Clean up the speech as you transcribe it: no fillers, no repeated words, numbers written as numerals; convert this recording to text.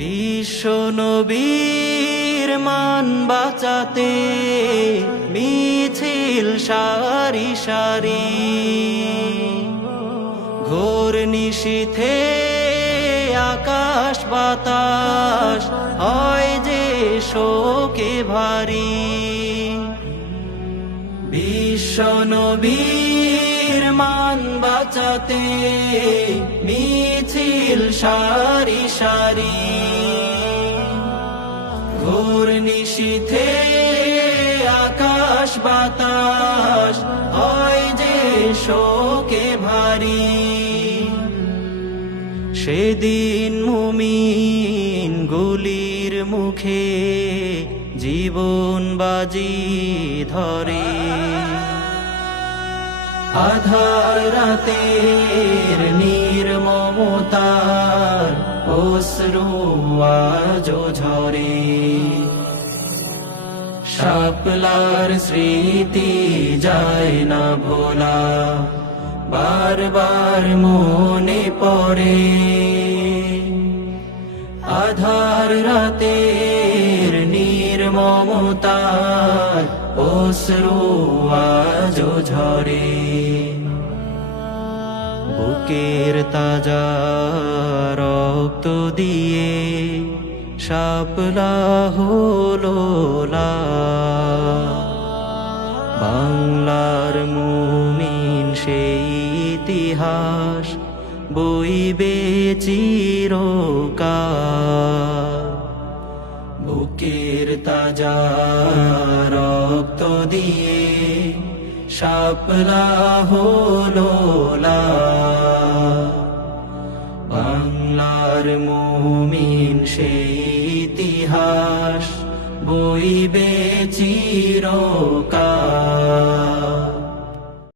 বিশ্ব নবীর মান বাঁচাতে মিছিল সারি সারি, ঘোর নিশীথে আকাশ বাতাস হয় যে শোকে ভারী। বিশ্ব নবীর মান বাঁচাতে মিছিল সারি সারি, ঘোর নিশীথে আকাশ বাতাস হয় যে শোকে ভারী। সেদিন মুমিন গুলির মুখে জীবন বাজি ধরে, আধার রাতের নির্মমতার অশ্রু আজ ঝরে। শাপলার স্মৃতি যায় না ভোলা, বারবার মনে পড়ে। আধার রাতের নির্মমতার অশ্রু আজ ঝরে। বুকের তাজা রক্ত দিয়ে শাপলা হলো লাল, বাংলার মুমিন সেই ইতিহাস বইবে চিরকাল। বুকের তাজা রক্ত দিয়ে শাপলা হলো লাল, বাংলার মুমিন সেই ইতিহাস বইবে চিরকাল।